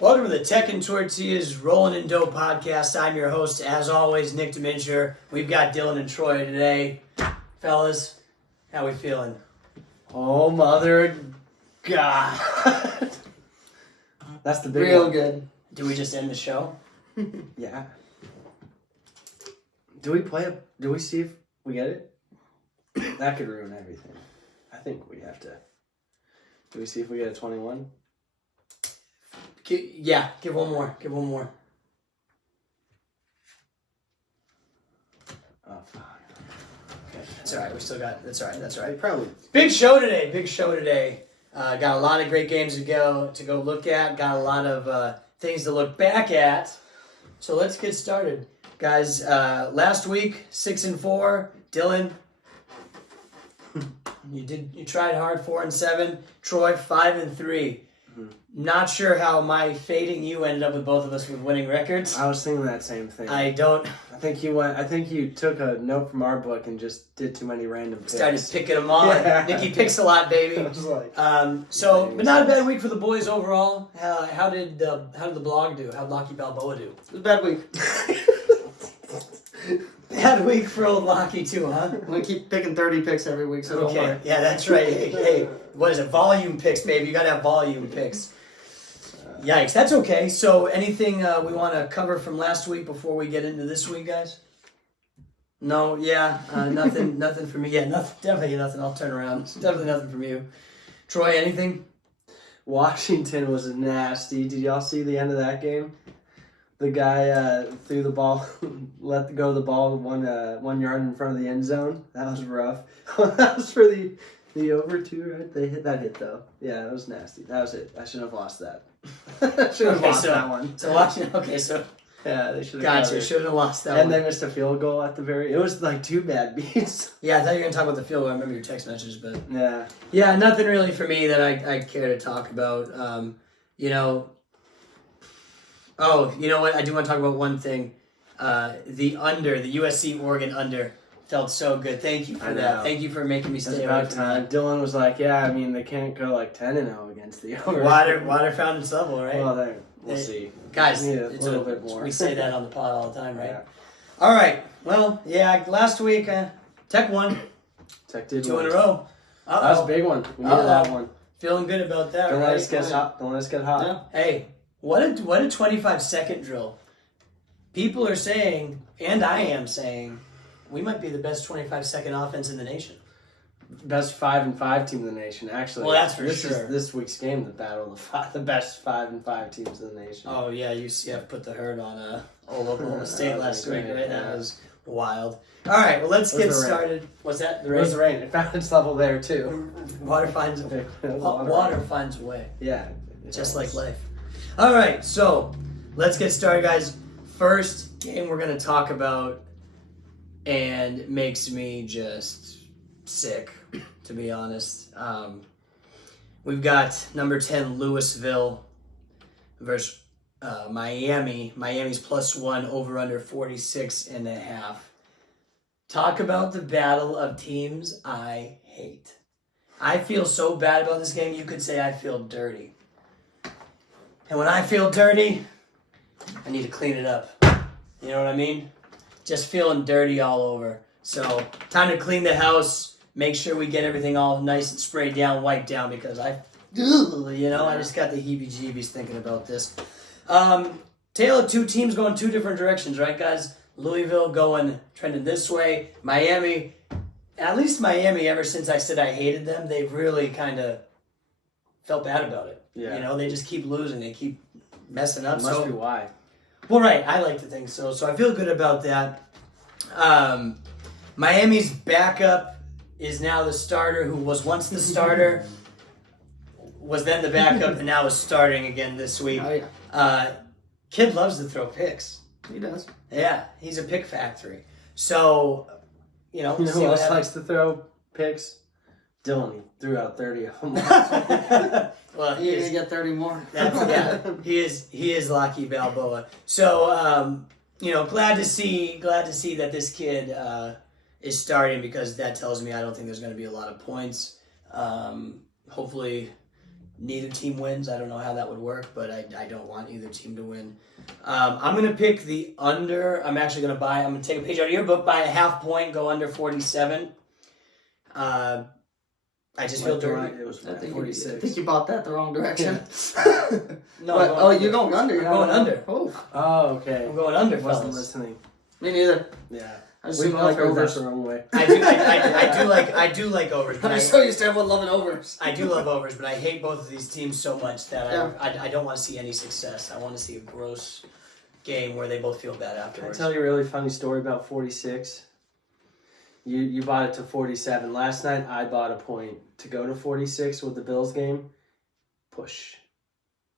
Welcome to the Tech and Tortillas Rollin and Dough podcast. I'm your host, as always, Nick Demincher. We've got Dylan and Troy today. Fellas, how we feeling? Oh, mother God. That's the big Real one. good. Do we just end the show? Yeah. Do we play it? Do we see if we get it? That could ruin everything. I think we have to. Do we see if we get a 21? Yeah, give one more. Give one more. Oh, fuck. Okay, that's all right. We still got. That's all right. That's all right. Probably. Big show today. Big show today. Got a lot of great games to go look at. Got a lot of things to look back at. So let's get started, guys. Last week 6-4. Dylan, you tried hard. 4-7. Troy 5-3. Not sure how my fading you ended up with both of us with winning records. I was thinking that same thing. I don't. I think you took a note from our book and just did too many random picks. Started picking them on. Yeah. Nikki picks a lot, baby. I was like, But not a bad week for the boys overall. How did the blog do? How'd Locky Balboa do? It was a bad week. Bad week for old Locky too, huh? I'm going to keep picking 30 picks every week, so don't Okay, worry. yeah, that's right. Hey, what is it? Volume picks, baby. You gotta have volume picks. Yikes, that's okay. So, anything we want to cover from last week before we get into this week, guys? No, yeah, nothing, nothing for me. Yeah, nothing, definitely nothing. I'll turn around. Definitely nothing from you. Troy, anything? Washington was nasty. Did y'all see the end of that game? The guy threw the ball, let go of the ball 1 yard in front of the end zone. That was rough. That was for the over two, right? They hit though. Yeah, that was nasty. That was it. I shouldn't have lost that. Should have lost that one. So Washington. Okay, so Yeah, they should have. gotcha. Should have lost that And one. they missed a field goal at the very. It was like two bad beats. Yeah, I thought you were gonna talk about the field goal. I remember your text messages, but Yeah. nothing really for me that I care to talk about. Oh, you know what? I do want to talk about one thing. The USC Oregon under felt so good. Thank you for that. Thank you for making me It's stay away about from time. that. Dylan was like, "Yeah, I mean, they can't go like 10-0 against the over." Water found its level, right? Well, we'll see. Guys, Need a it's little bit more. We say that on the pod all the time, right? Yeah. All right. Well, yeah. Last week, Tech won Tech did 2 in a win. row. That was a big one. We needed that one. Feeling good about that. Don't right? let us get hot. Don't let us get hot. Yeah. Hey, what a 25-second drill. People are saying, and I am saying, we might be the best 25-second offense in the nation. Best 5-5 team in the nation, actually. Well, that's for this sure. Is this week's game, the battle of the best 5-5 teams in the nation. Oh yeah, UCF put the hurt on old Oklahoma State last week, right? That was wild. All right, well let's get started. What's that? The It rain. was the rain. It found its level there too. Water finds a way. Water finds a way. Yeah. Just like life. All right, so let's get started, guys. First game we're gonna talk about, and makes me just sick, to be honest. We've got number 10 Louisville versus Miami. Miami's +1 over under 46.5. Talk about the battle of teams I hate. I feel so bad about this game. You could say I feel dirty. And when I feel dirty, I need to clean it up. You know what I mean? Just feeling dirty all over. So, time to clean the house. Make sure we get everything all nice and sprayed down, wiped down, because I just got the heebie-jeebies thinking about this. Tale of two teams going two different directions, right, guys? Louisville trending this way. Miami, at least Miami, ever since I said I hated them, they've really kind of felt bad about it. Yeah. You know, they just keep losing. They keep messing up. That must be why. Well, right. I like to think so. So I feel good about that. Miami's backup is now the starter, who was once the starter, was then the backup, and now is starting again this week. Oh, yeah. Kid loves to throw picks. He does. Yeah, he's a pick factory. So, You know who else likes to throw picks? Dylan. He threw out 30 of them. Well, You're going to get 30 more. he is Locky Balboa. So, glad to see that this kid is starting, because that tells me I don't think there's going to be a lot of points. Hopefully, neither team wins. I don't know how that would work, but I don't want either team to win. I'm going to pick the under. I'm going to take a page out of your book, buy a half point, go under 47. I just feel dirty. It was I think 46. I think you bought that the wrong direction. No, But, you're going under. I'm going under. Oh, okay. I'm going under, Wasn't fellas. listening. Me neither. Yeah. I just We don't like like overs overs. the wrong way. I do like overs, but I'm so used to everyone loving overs. I do love overs, but I hate both of these teams so much that Yeah. I don't want to see any success. I want to see a gross game where they both feel bad Can I afterwards. tell you a really funny story about 46? You bought it to 47. Last night I bought a point to go to 46 with the Bills game. Push.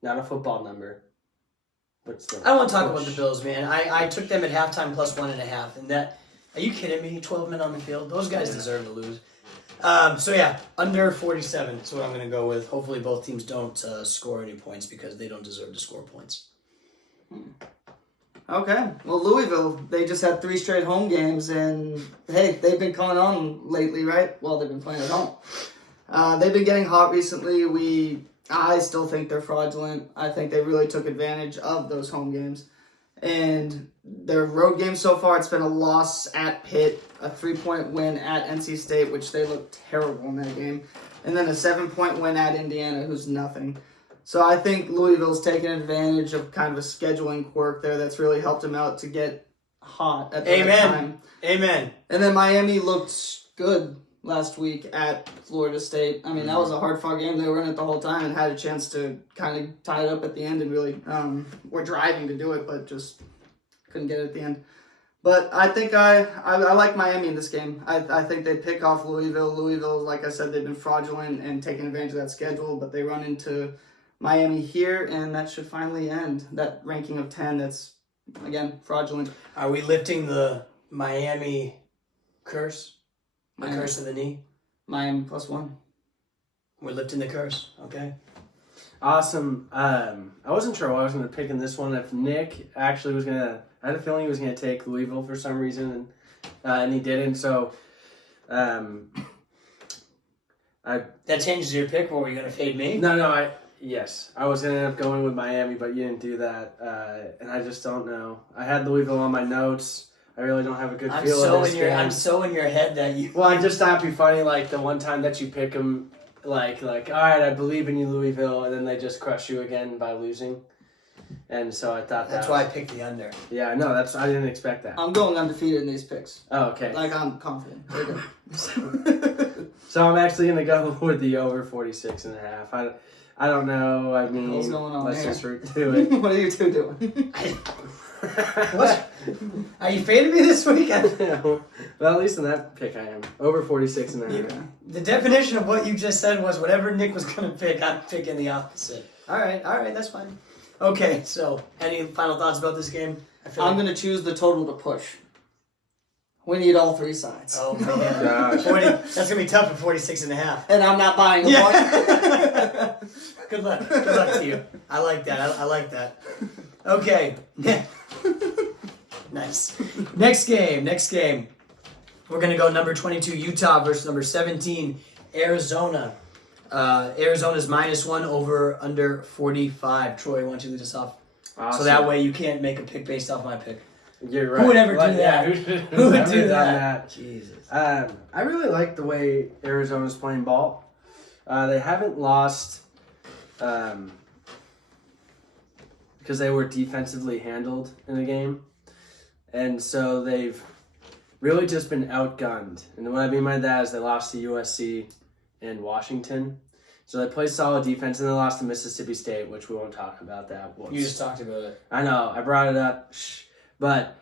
Not a football number. But still. I don't want to talk push. about the Bills, man. I took them at halftime plus 1.5, and that. Are you kidding me? 12 men on the field. Those guys deserve to lose. So yeah, under 47 is what I'm going to go with. Hopefully both teams don't score any points because they don't deserve to score points. Okay. Well, Louisville, they just had 3 straight home games, and hey, they've been coming on lately, right? Well, they've been playing at home. They've been getting hot recently. I still think they're fraudulent. I think they really took advantage of those home games. And their road games so far, it's been a loss at Pitt, a 3-point win at NC State, which they looked terrible in that game, and then a 7-point win at Indiana, who's nothing. So I think Louisville's taken advantage of kind of a scheduling quirk there that's really helped them out to get hot at the right time. Amen. And then Miami looked good last week at Florida State. I mean, that was a hard-fought game. They were in it the whole time and had a chance to kind of tie it up at the end and really were driving to do it, but just couldn't get it at the end. But I think I like Miami in this game. I think they pick off Louisville. Louisville, like I said, they've been fraudulent and taking advantage of that schedule, but they run into Miami here, and that should finally end. That ranking of 10 that's, again, fraudulent. Are we lifting the Miami curse? The Miami. curse of the knee? Miami +1. We're lifting the curse, okay? Awesome. I wasn't sure what I was going to pick in this one. If Nick actually was going to... I had a feeling he was going to take Louisville for some reason, and he didn't. So, That changes your pick, or were you going to fade me? Yes, I was going to end up going with Miami, but you didn't do that, and I just don't know. I had Louisville on my notes. I really don't have a good feel of this game. I'm so in your head that you... Well, I just thought it'd be funny, like, the one time that you pick them, like, all right, I believe in you, Louisville, and then they just crush you again by losing. And so I thought That's why I picked the under. Yeah, no, I didn't expect that. I'm going undefeated in these picks. Oh, okay. Like, I'm confident. There you go. So I'm actually going to go with the over 46.5. I don't know. I mean, What's going on let's there? just do it. What are you two doing? What? Are you fading me this week? Well, at least in that pick I am. Over 46.5. The definition of what you just said was whatever Nick was going to pick, I'm picking the opposite. All right, that's fine. Okay, so any final thoughts about this game? I'm going to choose the total to push. We need all 3 sides. Oh, man. Gosh. 40, that's going to be tough at 46.5. And I'm not buying the Yeah. Good luck to you. I like that. I like that. Okay. Nice. Next game. We're going to go number 22, Utah versus number 17, Arizona. Arizona's -1 over under 45. Troy, why don't you lead us off? Awesome. So that way you can't make a pick based off my pick. You're right. Who would ever do that? Yeah, Who would never do done that? Jesus. I really like the way Arizona's playing ball. They haven't lost because they were defensively handled in the game. And so they've really just been outgunned. And what I mean by that is they lost to USC and Washington. So they play solid defense, and they lost to Mississippi State, which we won't talk about that. You just talked about it. I know, I brought it up. But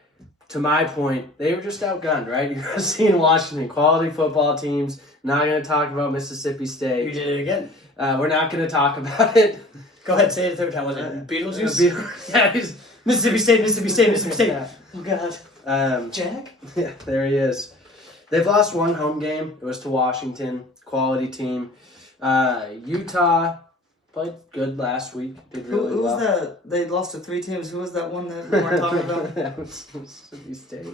to my point, they were just outgunned, right? USC and Washington, quality football teams. Not going to talk about Mississippi State. You did it again. We're not going to talk about it. Go ahead, say it a third time. Was it Beetlejuice? Yeah, Mississippi State. Yeah. Oh, God. Jack? Yeah, there he is. They've lost one home game. It was to Washington. Quality team. Utah played good last week. Did really Who well. was that? They lost to 3 teams. Who was that one that we weren't talking about? That was Mississippi State.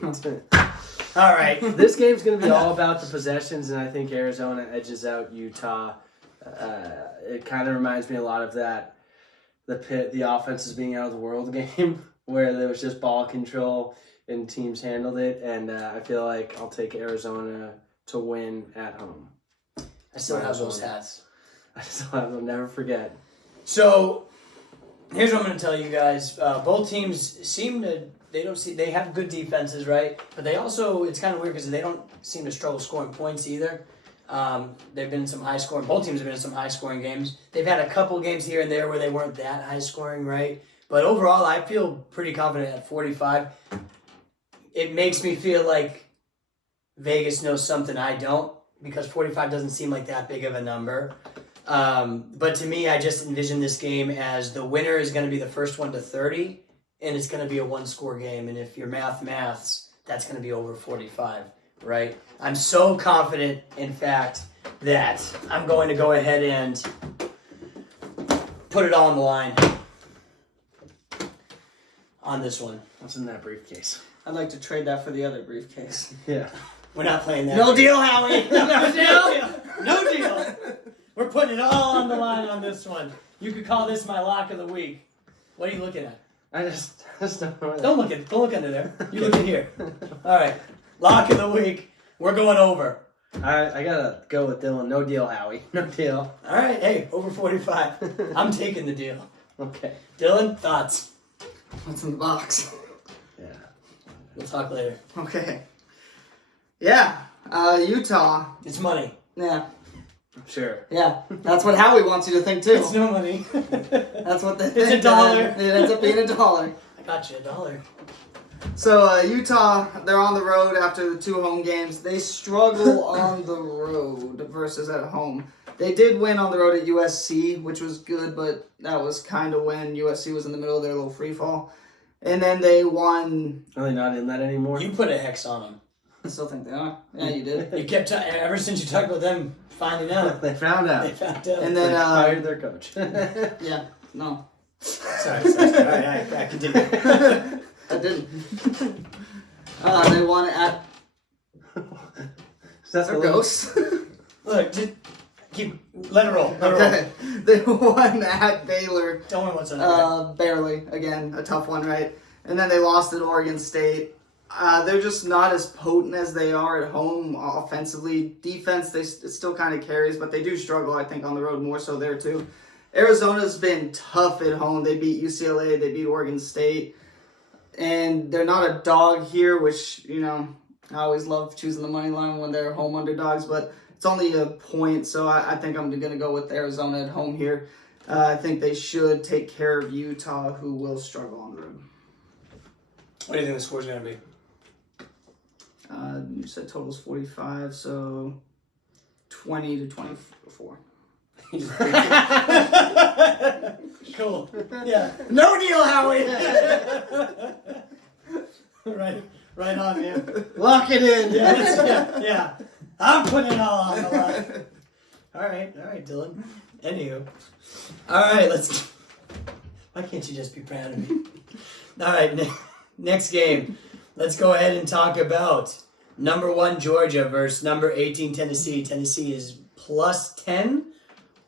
All right. This game's going to be all about the possessions, and I think Arizona edges out Utah It kind of reminds me a lot of that, the offenses being out of the world game, where there was just ball control and teams handled it. And I feel like I'll take Arizona to win at home. I still have those hats. I still have them. Never forget. So, here's what I'm going to tell you guys. Both teams they have good defenses, right? But they also, it's kind of weird because they don't seem to struggle scoring points either. They've been in some high scoring, both teams have been in some high scoring games. They've had a couple games here and there where they weren't that high scoring, right? But overall, I feel pretty confident at 45. It makes me feel like Vegas knows something I don't, because 45 doesn't seem like that big of a number. But to me, I just envision this game as the winner is going to be the first one to 30, and it's going to be a one-score game. And if your maths, that's going to be over 45, right? I'm so confident, in fact, that I'm going to go ahead and put it all on the line on this one. What's in that briefcase? I'd like to trade that for the other briefcase. Yeah. We're not playing that. No deal, Howie. No deal. No deal. We're putting it all on the line on this one. You could call this my lock of the week. What are you looking at? I just don't know. Don't look under there. You look in here. All right. Lock of the week. We're going over. I gotta go with Dylan. No deal, Howie. No deal. All right. Hey, over 45. I'm taking the deal. Okay. Dylan, thoughts? What's in the box? Yeah. We'll talk later. Okay. Yeah. Utah. It's money. Yeah. Sure. Yeah. That's what Howie wants you to think too. It's no money. That's what they It's think. $1. It ends up being $1. I got you $1. So Utah, they're on the road after the 2 home games. They struggle on the road versus at home. They did win on the road at USC, which was good, but that was kind of when USC was in the middle of their little free fall. And then they won. Are they not in that anymore? You put a hex on them. I still think they are. Yeah, you did. You kept ever since you talked about them finding out. They found out. They found out. And They then fired their coach. yeah, no, Sorry. All right, I continue. I didn't. They won at That's or ghosts. Look, just let it roll. Okay, they won at Baylor. Don't worry what's under Barely. Again, a tough one, right? And then they lost at Oregon State. They're just not as potent as they are at home offensively. Defense, it still kind of carries, but they do struggle, I think, on the road more so there too. Arizona's been tough at home. They beat UCLA, they beat Oregon State. And they're not a dog here, which, I always love choosing the money line when they're home underdogs, but it's only a point, so I think I'm going to go with Arizona at home here. I think they should take care of Utah, who will struggle on the road. What do you think the score's going to be? You said total's 45, so 20 to 24. Cool. Yeah. No deal, Howie. Right on, man. Lock it in. Yeah. I'm putting it all on the line. All right, Dylan. Anywho. All right, let's. Why can't you just be proud of me? All right, next game. Let's go ahead and talk about number 1 Georgia versus number 18 Tennessee. Tennessee is plus 10,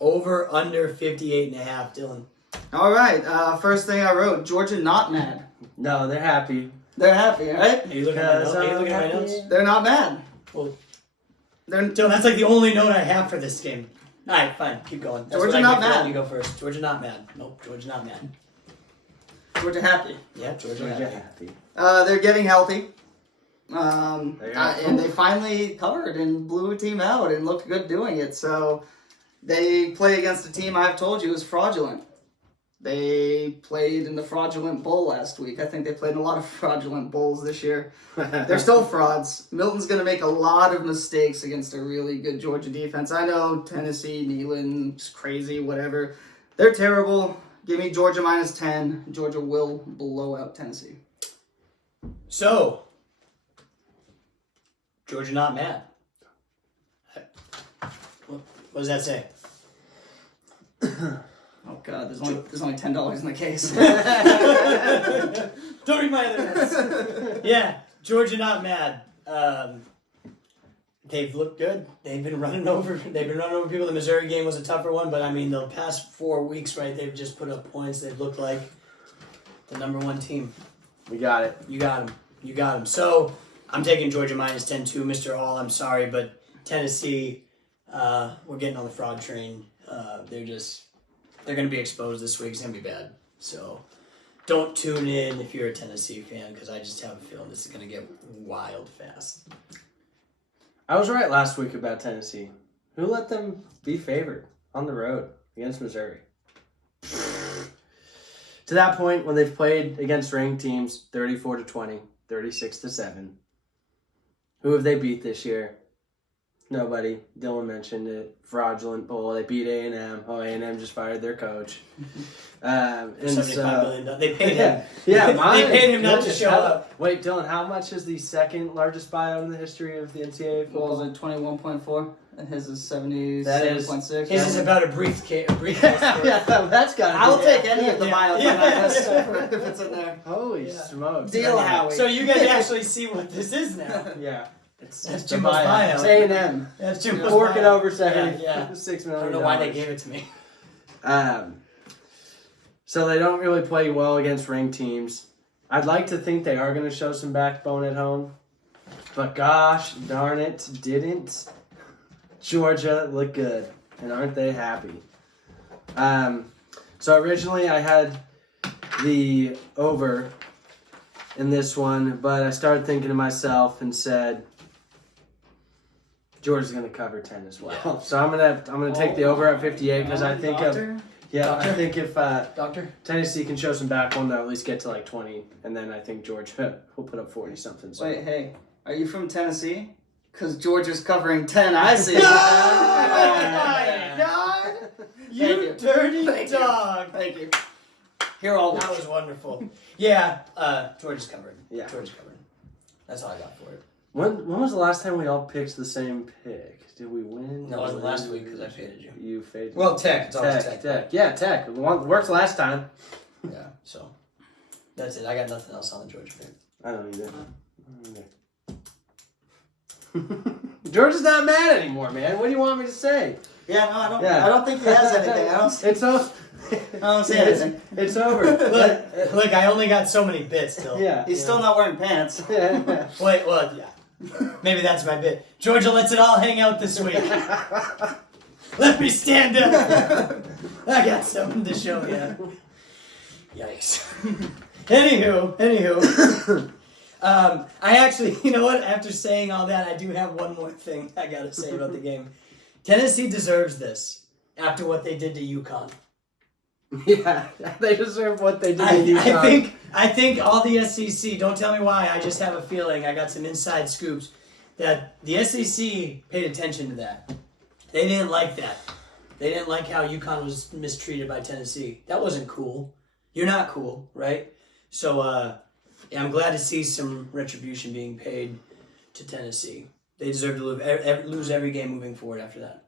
over under 58.5. Dylan. All right, first thing I wrote, Georgia not mad. No, they're happy. They're happy, right? Are you looking at my notes? They're not mad. Well, They're Dylan, that's like the only note I have for this game. All right, fine, keep going. That's Georgia what I not get for mad. You go first. Georgia not mad. Nope, Georgia not mad. Georgia happy. Yeah, Georgia Georgia happy. happy. They're getting healthy. They And they finally covered and blew a team out and looked good doing it. So they play against a team I've told you is fraudulent. They played in the fraudulent bowl last week. I think they played in a lot of fraudulent bowls this year. They're still frauds. Milton's going to make a lot of mistakes against a really good Georgia defense. I know Tennessee, Neyland's crazy, whatever. They're terrible. Give me Georgia minus 10. Georgia will blow out Tennessee. So, Georgia not mad. What does that say? Oh God, there's only $10 in the case. Don't read my other notes. Yeah, Georgia not mad. they've looked good. They've been running over people. The Missouri game was a tougher one, but I mean the past 4 weeks, right? They've just put up points. They've looked like the number one team. We got it. You got him. So I'm taking Georgia minus 10-2. Mr. Hall, I'm sorry, but Tennessee, we're getting on the fraud train. They're going to be exposed this week. It's going to be bad. So don't tune in if you're a Tennessee fan, because I just have a feeling this is going to get wild fast. I was right last week about Tennessee. Who let them be favored on the road against Missouri? To that point, when they've played against ranked teams, 34-20, 36-7. Who have they beat this year? Nobody. Dylan mentioned it. Fraudulent bowl. They beat A&M. Oh, A&M just fired their coach. And $75 million. They paid him. Yeah, they paid him not to show up. Wait, Dylan, how much is the second largest buyout in the history of the NCAA football? What was it, 21.4? And his is 77.6. His is about a briefcase. Yeah, that's got to be. I'll take any of the buyouts on that list Yeah. if it's in there. Holy smokes. Deal, Howie. So you guys actually see what this is now. Yeah. It's That's the Jimbo's buyout. It's A&M. That's Jimbo's Fork it buyout. over Yeah. $6 I million. don't know why they gave it to me. So they don't really play well against ranked teams. I'd like to think they are going to show some backbone at home. But gosh darn it, didn't Georgia look good. And aren't they happy? So originally I had the over in this one, but I started thinking to myself and said, Georgia's going to cover 10 as well. Yeah. So I'm gonna take the over at 58 because I think Doctor? I think if Doctor? Tennessee can show some backbone, they'll at least get to like 20, and then I think Georgia will put up 40 something. So. Wait, hey, are you from Tennessee? Because Georgia's covering 10, I see. Oh my God! You dirty dog! Thank you. Here all That was wonderful. Yeah, Georgia's covered. Yeah. Georgia's covered. That's all I got for it. When was the last time we all picked the same pick? Did we win? No, it wasn't last week because I faded you. You faded. Well, Tech. It's always Tech. Tech. Yeah, Tech. The one worked last time. Yeah, so that's it. I got nothing else on the Georgia pick. I don't either. Georgia's not mad anymore, man. What do you want me to say? Yeah, no, I don't. Yeah. I don't think he has anything. It's over. I don't see anything. It's over. Look, I only got so many bits still. Yeah. He's still not wearing pants. Yeah. Wait, well, yeah. Maybe that's my bit. Georgia lets it all hang out this week. Let me stand up. I got something to show you. Yikes. Anywho. I actually, you know what? After saying all that, I do have one more thing I gotta say about the game. Tennessee deserves this after what they did to UConn. Yeah, they deserve what they did to UConn. I think all the SEC, don't tell me why, I just have a feeling, I got some inside scoops, that the SEC paid attention to that. They didn't like that. They didn't like how UConn was mistreated by Tennessee. That wasn't cool. You're not cool, right? So, I'm glad to see some retribution being paid to Tennessee. They deserve to lose every game moving forward after that.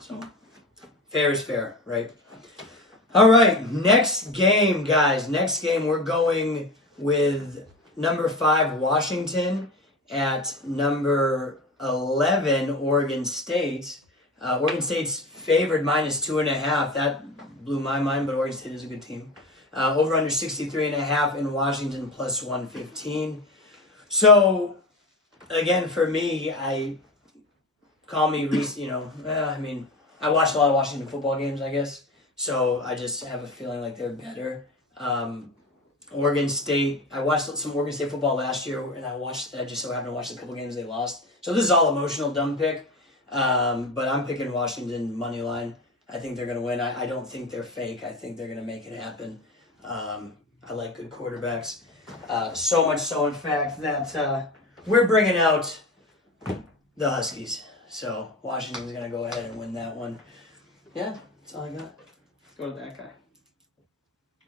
So, fair is fair, right? All right, next game, guys. Next game, we're going with number 5, Washington, at number 11, Oregon State. Oregon State's favored minus 2.5. That blew my mind, but Oregon State is a good team. Over under 63.5 in Washington plus 115. So, again, for me, I watched a lot of Washington football games, I guess. So I just have a feeling like they're better. Oregon State, I watched some Oregon State football last year, and I just so happened to watch a couple games they lost. So this is all emotional, dumb pick. But I'm picking Washington money line. I think they're going to win. I don't think they're fake. I think they're going to make it happen. I like good quarterbacks. So much so, in fact, that we're bringing out the Huskies. So Washington's going to go ahead and win that one. Yeah, that's all I got. Go to that guy.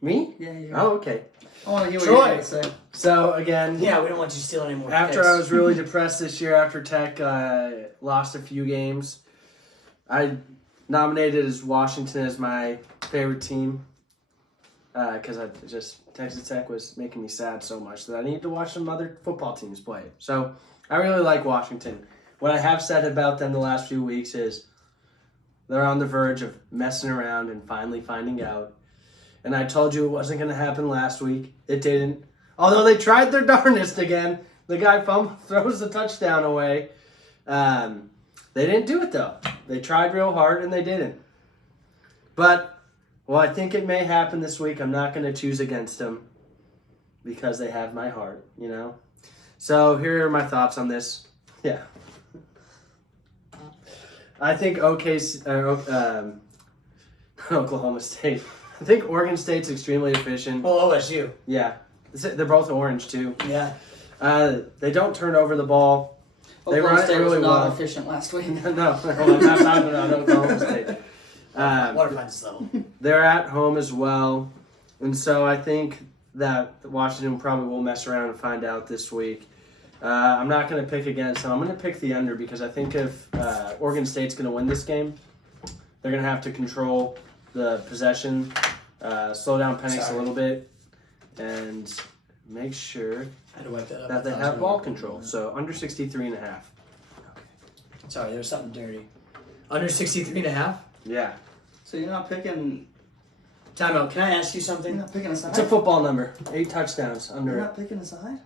Me? Yeah. Oh, okay. I want to hear what Troy. you have to say. So, again... Yeah, we don't want you stealing any more After picks. I was really depressed this year after Tech lost a few games, I nominated as Washington as my favorite team because Texas Tech was making me sad so much that I needed to watch some other football teams play. So I really like Washington. What I have said about them the last few weeks is they're on the verge of messing around and finally finding out. And I told you it wasn't going to happen last week. It didn't. Although they tried their darndest again. The guy throws the touchdown away. They didn't do it, though. They tried real hard, and they didn't. But, well, I think it may happen this week. I'm not going to choose against them because they have my heart, you know? So here are my thoughts on this. Yeah. I think Oklahoma State. I think Oregon State's extremely efficient. Well, OSU. Yeah. They're both orange, too. Yeah. They don't turn over the ball. They Oklahoma run State it really was not well. efficient last week. No, I'm not talking about Oklahoma State. Water finds level. They're at home as well. And so I think that Washington probably will mess around and find out this week. I'm not going to pick against them. I'm going to pick the under because I think if Oregon State's going to win this game, they're going to have to control the possession, slow down Penix a little bit, and make sure I had to wipe that up. that they have ball control. So under 63.5. Okay. Sorry, there was something dirty. Under 63.5? Yeah. So you're not picking. Time out. Can I ask you You're something? not picking a side. It's a football number. 8 touchdowns under You're it. not picking a side.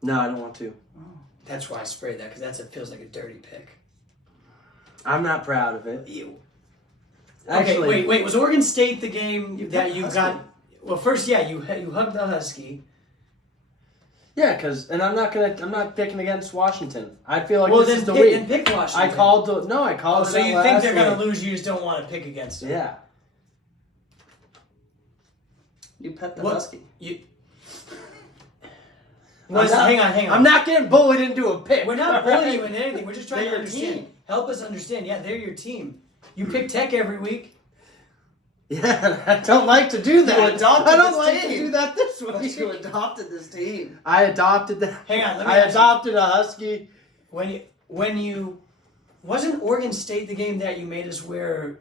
No, I don't want to. That's why I sprayed that, because it feels like a dirty pick. I'm not proud of it. Ew. Actually, Okay, wait. Was Oregon State the game that you Husky. got? Well, first, yeah, you hugged the Husky. yeah, and I'm not picking against Washington. I feel like Well, this then is the pick, week. then pick Washington. I called Oh, it so out you think last they're going week. to lose? You just don't want to pick against them. Yeah. You pet the What? Husky. Hang on. I'm not getting bullied into a pick. We're not bullying you into anything. We're just trying They're to your understand. team. Help us understand. Yeah, they're your team. You pick Tech every week. Yeah, I don't like to do that. You adopted I don't this like to team. do that this But week. you adopted this team. I adopted that. Hang on, let me I ask you. adopted a Husky. When you wasn't Oregon State the game that you made us wear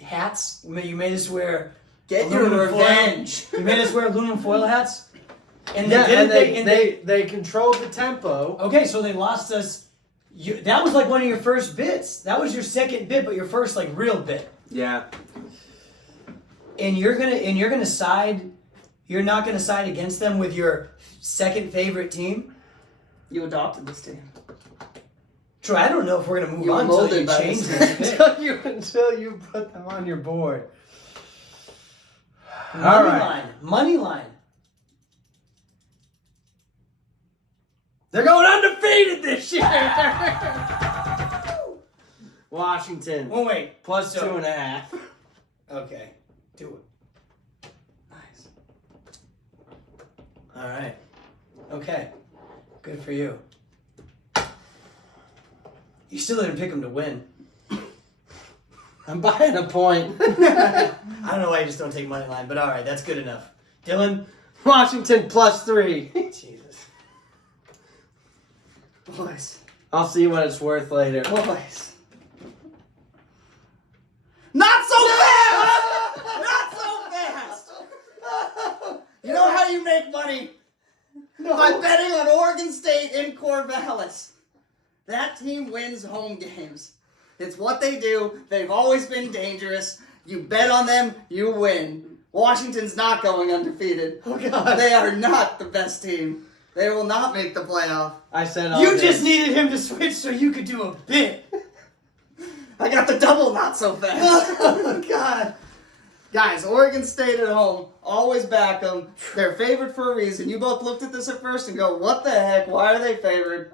hats? You made us wear Get your aluminum foil- revenge. You made us wear aluminum foil hats. And Yeah, then and they controlled the tempo. okay, so they lost us. That was like one of your first bits. That was your second bit, but your first like real bit. Yeah. And you're gonna side. You're not gonna side against them with your second favorite team. You adopted this team. Troy, I don't know if we're gonna move You were on until molded you by change this. this pick. until you put them on your board. Money line. They're going undefeated this year. Washington Oh wait. plus So- 2.5. Okay. Do it. Nice. All right. Okay. Good for you. You still didn't pick them to win. I'm buying a point. I don't know why you just don't take money line, but all right, that's good enough. Dylan. Washington plus 3. Jesus. Boys. I'll see what it's worth later. Boys. Not so fast! Not so fast! You know how you make money? By betting on Oregon State in Corvallis. That team wins home games. It's what they do. They've always been dangerous. You bet on them, you win. Washington's not going undefeated. Oh God. They are not the best team. They will not make the playoff. I said all You this. just needed him to switch so you could do a bit. I got the double not so fast. Oh God. Guys, Oregon State at home, always back them. They're favored for a reason. You both looked at this at first and go, what the heck? Why are they favored?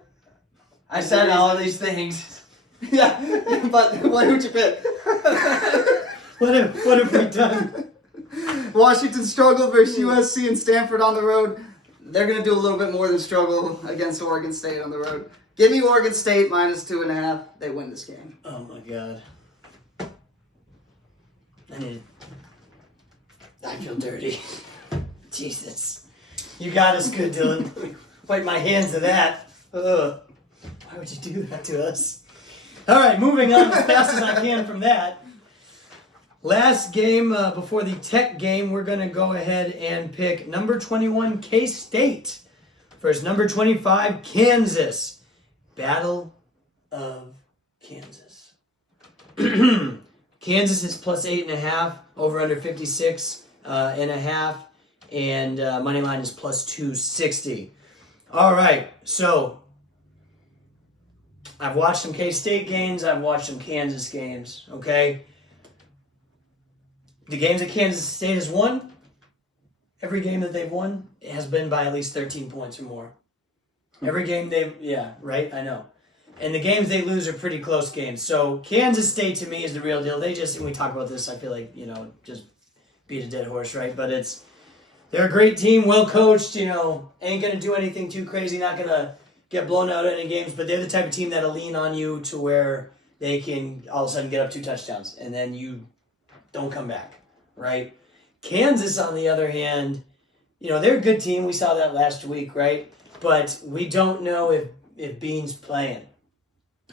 I said all of these things. Yeah, but who'd you pick? What have we done? Washington struggled versus USC and Stanford on the road. They're going to do a little bit more than struggle against Oregon State on the road. Give me Oregon State minus 2.5. They win this game. Oh my God. I feel dirty. Jesus. You got us good, Dylan. Wipe my hands of that. Ugh. Why would you do that to us? All right, moving on as fast as I can from that. Last game before the Tech game, we're going to go ahead and pick number 21, K-State, versus number 25, Kansas. Battle of Kansas. Kansas is plus 8.5, over under 56.5, and money line is plus 260. All right, so I've watched some K-State games. I've watched some Kansas games, okay? The games that Kansas State has won, every game that they've won has been by at least 13 points or more. Every game right? I know. And the games they lose are pretty close games. So Kansas State to me is the real deal. They just, and we talk about this, I feel like, just beat a dead horse, right? But they're a great team, well coached, ain't going to do anything too crazy, not going to get blown out in any games, but they're the type of team that'll lean on you to where they can all of a sudden get up 2 touchdowns, and then you don't come back, right? Kansas, on the other hand, they're a good team. We saw that last week, right? But we don't know if Bean's playing,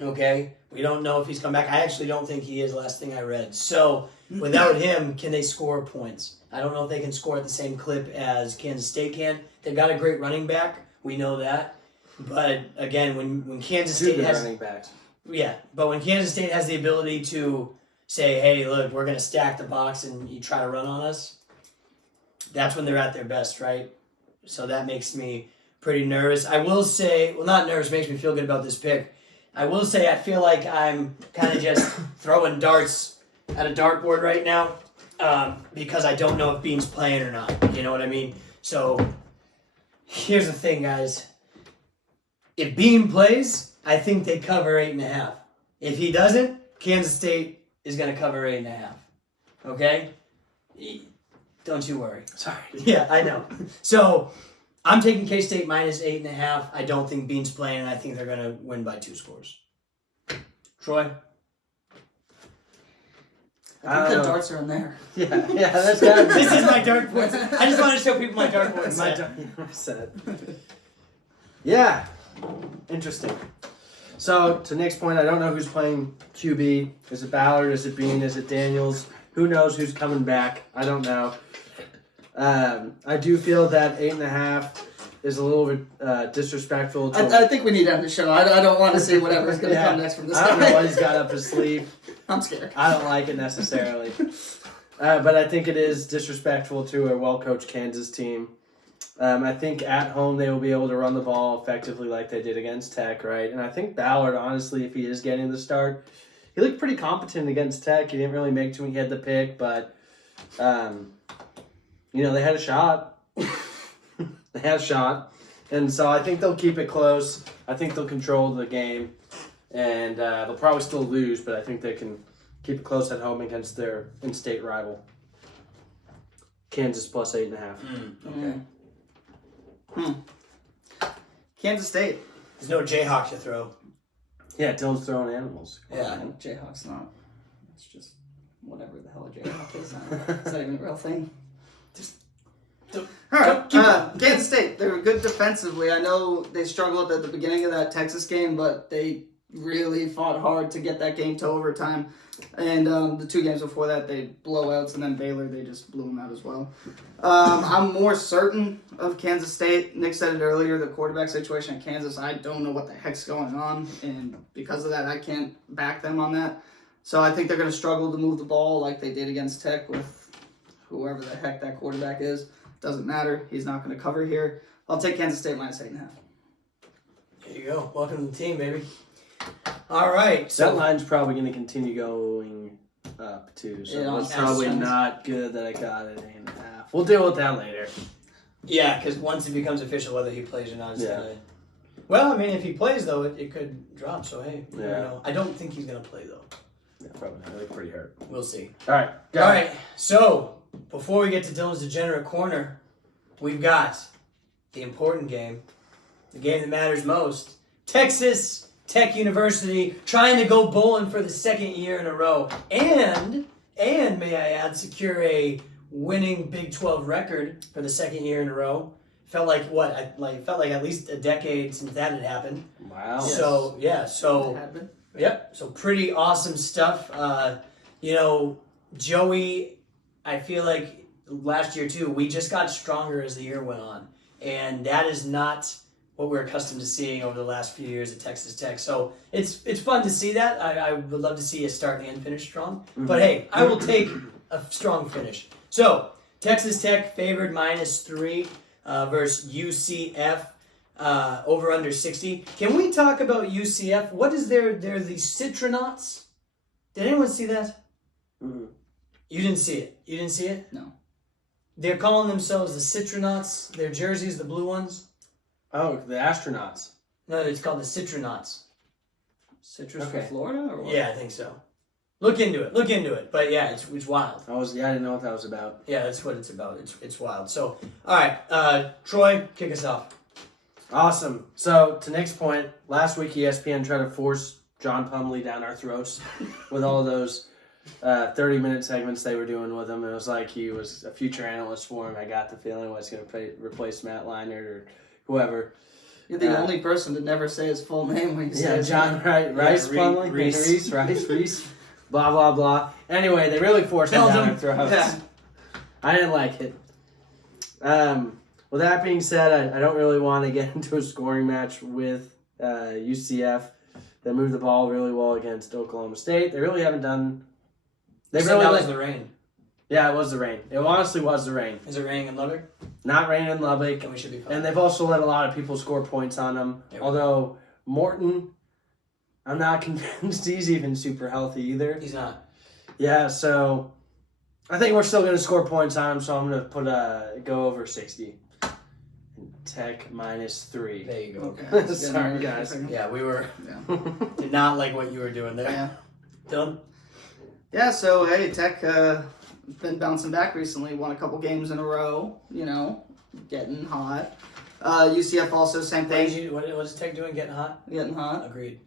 okay? We don't know if he's come back. I actually don't think he is, last thing I read. So without him, can they score points? I don't know if they can score at the same clip as Kansas State can. They've got a great running back. We know that. But again, when Kansas State has running backs. Yeah, but when Kansas State has the ability to say, hey, look, we're going to stack the box and you try to run on us, that's when they're at their best, right? So that makes me pretty nervous. I will say, well, not nervous, makes me feel good about this pick. I will say I feel like I'm kind of just throwing darts at a dartboard right now because I don't know if Bean's playing or not. You know what I mean? So here's the thing, guys. If Bean plays, I think they cover 8.5. If he doesn't, Kansas State is going to cover 8.5. Okay? Don't you worry. Sorry. Yeah, I know. So I'm taking K-State minus 8.5. I don't think Bean's playing, and I think they're going to win by 2 scores. Troy? I think the darts are in there. Yeah, that's got to be. This is my dartboard. I just want to show people my dartboard set. Yeah. Interesting. So, to Nick's point, I don't know who's playing QB. Is it Ballard? Is it Bean? Is it Daniels? Who knows who's coming back? I don't know. I do feel that 8.5 is a little bit disrespectful. I think we need to end the show. I don't want to see whatever's going to come next from this guy. I don't know what he's got up his sleeve. I'm scared. I don't like it necessarily. But I think it is disrespectful to a well-coached Kansas team. I think at home they will be able to run the ball effectively like they did against Tech, right? And I think Ballard, honestly, if he is getting the start, he looked pretty competent against Tech. He didn't really make too many. He had the pick, but, they had a shot. They had a shot. And so I think they'll keep it close. I think they'll control the game. And they'll probably still lose, but I think they can keep it close at home against their in-state rival. Kansas plus 8.5. Okay. Kansas State. There's no Jayhawk to throw. Yeah, Dylan's throwing animals. Yeah. Jayhawk's not. It's just whatever the hell a Jayhawk is. It's not even a real thing. All right. Kansas State. They were good defensively. I know they struggled at the beginning of that Texas game, but they really fought hard to get that game to overtime. And the 2 games before that, they blowouts, and then Baylor, they just blew them out as well. I'm more certain of Kansas State. Nick said it earlier, the quarterback situation at Kansas, I don't know what the heck's going on, and because of that, I can't back them on that. So I think they're going to struggle to move the ball like they did against Tech with whoever the heck that quarterback is. Doesn't matter. He's not going to cover here. I'll take Kansas State minus 8.5. There you go. Welcome to the team, baby. All right. So that line's probably going to continue going up, too. So it's probably not good that I got it 8.5. We'll deal with that later. Yeah, because once it becomes official, whether he plays or not, it's gonna... Well, I mean, if he plays, though, it could drop. So, hey, you never know. I don't think he's going to play, though. Yeah, probably not. They're pretty hurt. We'll see. All right. All right. So, before we get to Dylan's Degenerate Corner, we've got the important game, the game that matters most. Texas Tech University trying to go bowling for the 2nd year in a row. And may I add, secure a winning Big 12 record for the 2nd year in a row. Felt like felt like at least a decade since that had happened. Wow. So, so pretty awesome stuff. Joey, I feel like last year too, we just got stronger as the year went on. And that is not what we're accustomed to seeing over the last few years at Texas Tech. So it's fun to see that. I would love to see a start and finish strong. But hey, I will take a strong finish. So Texas Tech favored -3 versus UCF. Over under 60. Can we talk about UCF? What is they're the Citronauts? Did anyone see that? Mm-hmm. You didn't see it. You didn't see it? No. They're calling themselves the Citronauts. Their jerseys, the blue ones. Oh, the astronauts. No, it's called the Citronauts. Citrus Okay. for Florida or what? Yeah, I think so. Look into it. But yeah, it's wild. I didn't know what that was about. Yeah, that's what it's about. It's wild. So, all right, Troy, kick us off. Awesome. So, to Nick's point, last week ESPN tried to force John Plumlee down our throats with all those 30-minute segments they were doing with him. It was like he was a future analyst for him. I got the feeling he was going to replace Matt Leinart or whoever. You're the only person to never say his full name when you say his John name. Rice Yeah, Plumlee. Reese. Blah, blah, blah. Anyway, they really forced him down our throats. Yeah. I didn't like it. With that being said, I don't really want to get into a scoring match with UCF. They moved the ball really well against Oklahoma State. They really haven't done. They really that was the rain. Yeah, it was the rain. It honestly was the rain. Is it raining in Lubbock? Not raining in Lubbock. And we should be fine. And they've also let a lot of people score points on them. Yeah. Although Morton, I'm not convinced he's even super healthy either. He's not. Yeah, so I think we're still going to score points on him. So I'm going to put go over 60. Tech -3. There you go. Okay. Sorry, guys. Yeah, we were Yeah. did not like what you were doing there. Yeah. Dylan? Yeah, so hey, Tech been bouncing back recently, won a couple games in a row, getting hot. UCF also, same thing, What was Tech doing getting hot? getting hot. Agreed.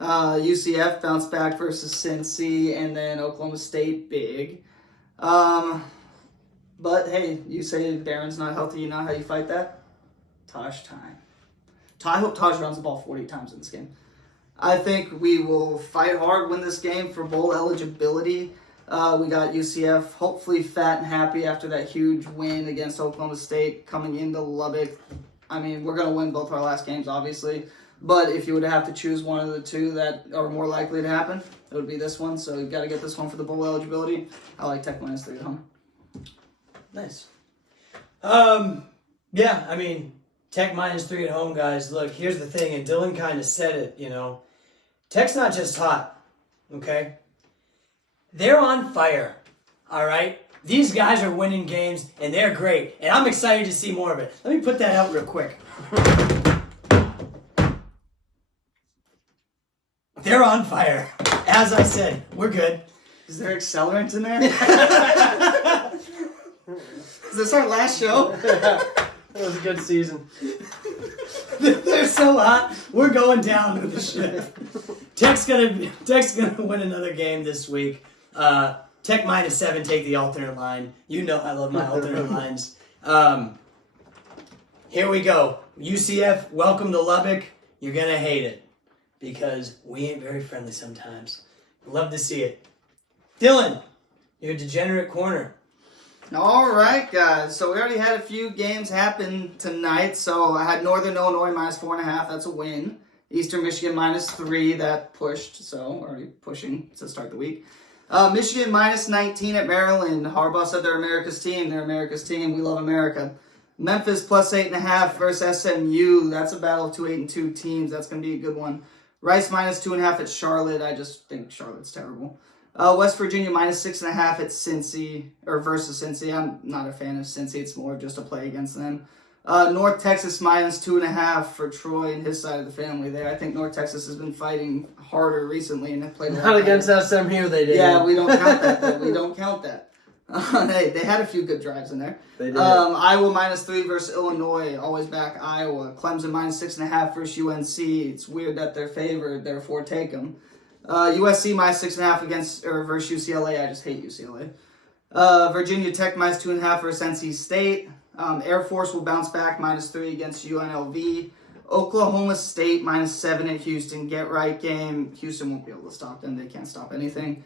UCF bounced back versus Cincy, and then Oklahoma State big. But hey, you say Barron's not healthy, you know how you fight that? Taj time. I hope Taj runs the ball 40 times in this game. I think we will fight hard, win this game for bowl eligibility. We got UCF hopefully fat and happy after that huge win against Oklahoma State coming into Lubbock. I mean, we're going to win both our last games, obviously. But if you would have to choose one of the two that are more likely to happen, it would be this one. So you've got to get this one for the bowl eligibility. I like Tech -3 at home. Nice. Yeah, I mean, Tech -3 at home, guys. Look, here's the thing, and Dylan kind of said it, Tech's not just hot, okay? They're on fire, all right? These guys are winning games, and they're great, and I'm excited to see more of it. Let me put that out real quick. They're on fire. As I said, we're good. Is there accelerant in there? Is this our last show? That was a good season. They're so hot. We're going down with the ship. Tech's gonna win another game this week. Tech -7. Take the alternate line. You know I love my alternate lines. Here we go. UCF, welcome to Lubbock. You're gonna hate it because we ain't very friendly sometimes. Love to see it. Dylan, your degenerate corner. All right, guys. So we already had a few games happen tonight. So I had Northern Illinois -4.5. That's a win. Eastern Michigan -3. That pushed. So already pushing to start the week. Michigan -19 at Maryland. Harbaugh said they're America's team. They're America's team. We love America. Memphis +8.5 versus SMU. That's a battle of 2 8-2 teams. That's going to be a good one. Rice -2.5 at Charlotte. I just think Charlotte's terrible. West Virginia -6.5 at Cincy, or versus Cincy. I'm not a fan of Cincy. It's more of just a play against them. North Texas -2.5 for Troy and his side of the family there. I think North Texas has been fighting harder recently and have played a lot Not against better. SMU, they did. Yeah, we don't count that, though. We don't count that. They had a few good drives in there. They did. Iowa -3 versus Illinois. Always back Iowa. Clemson -6.5 versus UNC. It's weird that they're favored, therefore take them. USC -6.5 versus UCLA. I just hate UCLA. Virginia Tech -2.5 versus NC State. Air Force will bounce back -3 against UNLV. Oklahoma State -7 at Houston. Get right game. Houston won't be able to stop them. They can't stop anything.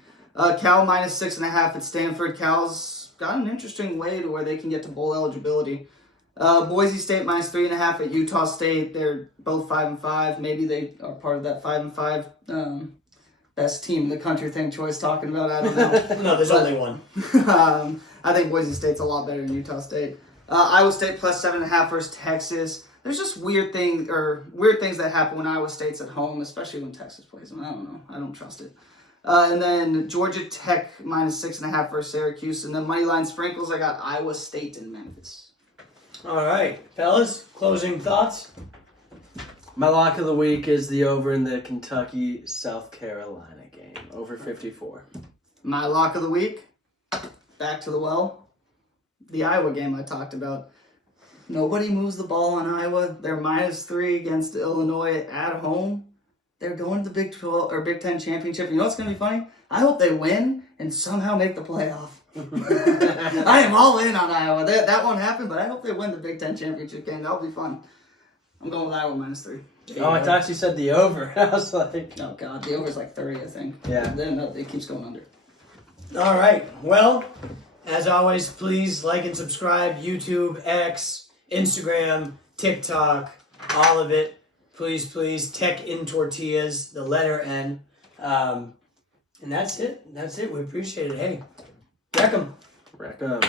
Cal -6.5 at Stanford. Cal's got an interesting way to where they can get to bowl eligibility. Boise State -3.5 at Utah State. They're both 5-5. Maybe they are part of that 5-5 best team in the country thing Troy's talking about. I don't know. No, there's only one. I think Boise State's a lot better than Utah State. Iowa State +7.5 versus Texas. There's just weird things that happen when Iowa State's at home, especially when Texas plays them. I don't know. I don't trust it. And then Georgia Tech -6.5 versus Syracuse. And then moneyline sprinkles, I got Iowa State and Memphis. All right, fellas, closing thoughts? My lock of the week is the over in the Kentucky-South Carolina game. Over 54. My lock of the week, back to the well, the Iowa game I talked about. Nobody moves the ball on Iowa. They're -3 against Illinois at home. They're going to the Big 12 or Big 10 championship. You know what's going to be funny? I hope they win and somehow make the playoff. I am all in on Iowa. That won't happen, but I hope they win the Big 10 championship game. That'll be fun. I'm going with Iowa -3. Oh, I thought you said the over. I was like... Oh, God. The over's like 30, I think. Yeah. Then it keeps going under. All right. Well, as always, please like and subscribe. YouTube, X, Instagram, TikTok, all of it. Please. Tech in Tortillas, the letter N. And that's it. We appreciate it. Hey, Wreck 'em. Wreck 'em.